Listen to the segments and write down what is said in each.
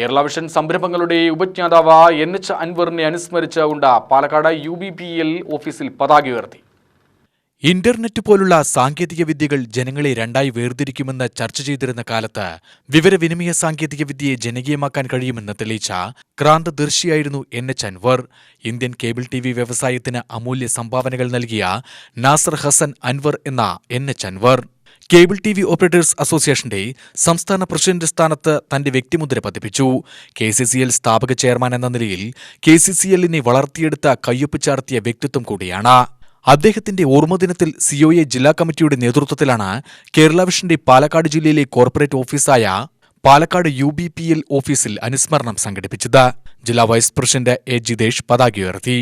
Kerala vision സംരംഭങ്ങളുടെ ഉപജ്ഞാതാവ് NH അൻവറിനെ അനുസ്മരിച്ചുകൊണ്ട് പാലക്കാട് UBPL ഓഫീസിൽ പതാക ഉയർത്തി. ഇന്റർനെറ്റ് പോലുള്ള സാങ്കേതിക വിദ്യകൾ ജനങ്ങളെ രണ്ടായി വേർതിരിക്കുമെന്ന് ചർച്ച ചെയ്തിരുന്ന കാലത്ത് വിവരവിനിമയ സാങ്കേതിക വിദ്യയെ ജനകീയമാക്കാൻ കഴിയുമെന്ന് തെളിയിച്ച ക്രാന്തദർശിയായിരുന്നു NH Anwar. Indian cable TV വ്യവസായത്തിന് അമൂല്യ സംഭാവനകൾ നൽകിയ നാസർ ഹസൻ അൻവർ എന്ന NH Anwar cable TV operators അസോസിയേഷന്റെ സംസ്ഥാന പ്രസിഡന്റ് സ്ഥാനത്ത് തന്റെ വ്യക്തിമുദ്ര പതിപ്പിച്ചു. KCCL സ്ഥാപക ചെയർമാൻ എന്ന നിലയിൽ KCCL-നെ വളർത്തിയെടുത്ത കയ്യൊപ്പ് ചാർത്തിയ വ്യക്തിത്വം കൂടിയാണ്. അദ്ദേഹത്തിന്റെ ഓർമ്മദിനത്തിൽ COA ജില്ലാ കമ്മിറ്റിയുടെ നേതൃത്വത്തിലാണ് കേരള വിഷന്റെ പാലക്കാട് ജില്ലയിലെ കോർപ്പറേറ്റ് ഓഫീസായ പാലക്കാട് UBPL ഓഫീസിൽ അനുസ്മരണം സംഘടിപ്പിച്ചത്. ജില്ലാ വൈസ് പ്രസിഡന്റ് A. ജിതേഷ് പതാക ഉയർത്തി.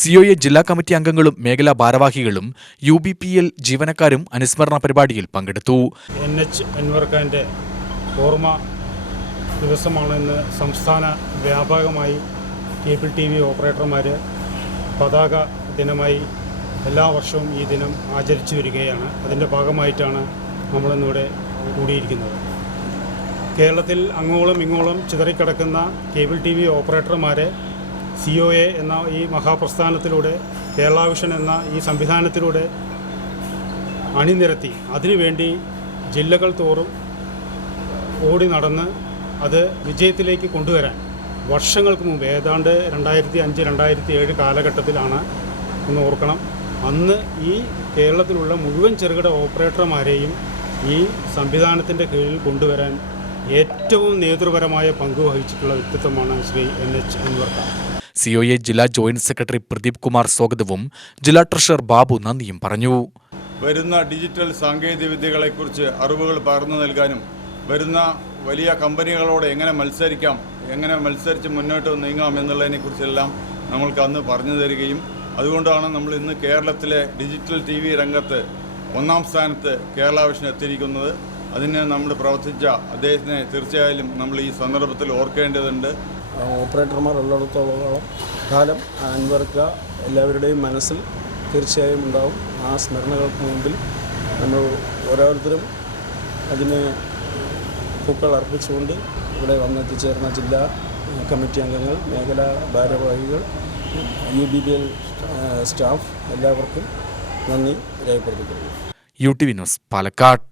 COA ജില്ലാ കമ്മിറ്റി അംഗങ്ങളും മേഖലാ ഭാരവാഹികളും UBPL ജീവനക്കാരും അനുസ്മരണ പരിപാടിയിൽ പങ്കെടുത്തു. NH അൻവർ ഖാന്റെ ഓർമ്മ ദിവസമാണ് ഇന്ന് സംസ്ഥാന വ്യാപകമായി കേബിൾ TV ഓപ്പറേറ്റർമാർ പതാക ദിനമായി എല്ലാ വർഷവും ഈ ദിനം ആചരിച്ചു വരികയാണ്. അതിൻ്റെ ഭാഗമായിട്ടാണ് നമ്മളിന്നിവിടെ കൂടിയിരിക്കുന്നത്. കേരളത്തിൽ അങ്ങോളം ഇങ്ങോളം ചിതറിക്കിടക്കുന്ന കേബിൾ TV ഓപ്പറേറ്റർമാരെ COA എന്ന ഈ മഹാപ്രസ്ഥാനത്തിലൂടെ കേരള വിഷൻ എന്ന ഈ സംവിധാനത്തിലൂടെ അണിനിരത്തി അതിനുവേണ്ടി ജില്ലകൾ തോറും ഓടി നടന്ന് അത് വിജയത്തിലേക്ക് കൊണ്ടുവരാൻ വർഷങ്ങൾക്ക് മുമ്പ് ഏതാണ്ട് 2005-2007 കാലഘട്ടത്തിലാണ് ഒന്ന് ഓർക്കണം. അന്ന് ഈ കേരളത്തിലുള്ള മുഴുവൻ ചെറുകിട ഓപ്പറേറ്റർമാരെയും ഈ സംവിധാനത്തിൻ്റെ കീഴിൽ കൊണ്ടുവരാൻ ഏറ്റവും നേതൃപരമായ പങ്ക് വഹിച്ചിട്ടുള്ള വ്യക്തിത്വമാണ് ശ്രീ NH അൻവർ ഖാൻ. COA ജില്ലാ ജോയിന്റ് സെക്രട്ടറി പ്രദീപ് കുമാർ സ്വാഗതവും ജില്ലാ ട്രഷറർ ബാബു നന്ദിയും പറഞ്ഞു. വരുന്ന ഡിജിറ്റൽ സാങ്കേതിക വിദ്യകളെക്കുറിച്ച് അറിവുകൾ പകർന്നു നൽകാനും വരുന്ന വലിയ കമ്പനികളോട് എങ്ങനെ മത്സരിക്കാം, എങ്ങനെ മത്സരിച്ച് മുന്നോട്ട് നീങ്ങാം എന്നുള്ളതിനെക്കുറിച്ചെല്ലാം നമ്മൾക്ക് അന്ന് പറഞ്ഞു തരികയും അതുകൊണ്ടാണ് നമ്മൾ ഇന്ന് കേരളത്തിലെ ഡിജിറ്റൽ TV രംഗത്ത് 1ാം സ്ഥാനത്ത് കേരള വിഷൻ എത്തിയിരിക്കുന്നത്. അതിന് നമ്മൾ പ്രവർത്തിച്ച അദ്ദേഹത്തിനെ തീർച്ചയായും നമ്മൾ ഈ സന്ദർഭത്തിൽ ഓർക്കേണ്ടതുണ്ട്. ഓപ്പറേറ്റർമാർ ഉള്ളിടത്തോളം കാലം അൻവർ ഖാ എല്ലാവരുടെയും മനസ്സിൽ തീർച്ചയായും ഉണ്ടാവും. ആ സ്മരണകൾക്ക് മുമ്പിൽ നമ്മൾ ഓരോരുത്തരും അതിന് പൂക്കൾ അർപ്പിച്ചുകൊണ്ട് ഇവിടെ വന്നെത്തിച്ചേർന്ന ജില്ലാ കമ്മിറ്റി അംഗങ്ങൾ, മേഖലാ ഭാരവാഹികൾ, UBPL സ്റ്റാഫ് എല്ലാവർക്കും നന്ദി രേഖപ്പെടുത്തിക്കുന്നു. UTV news Palakkad.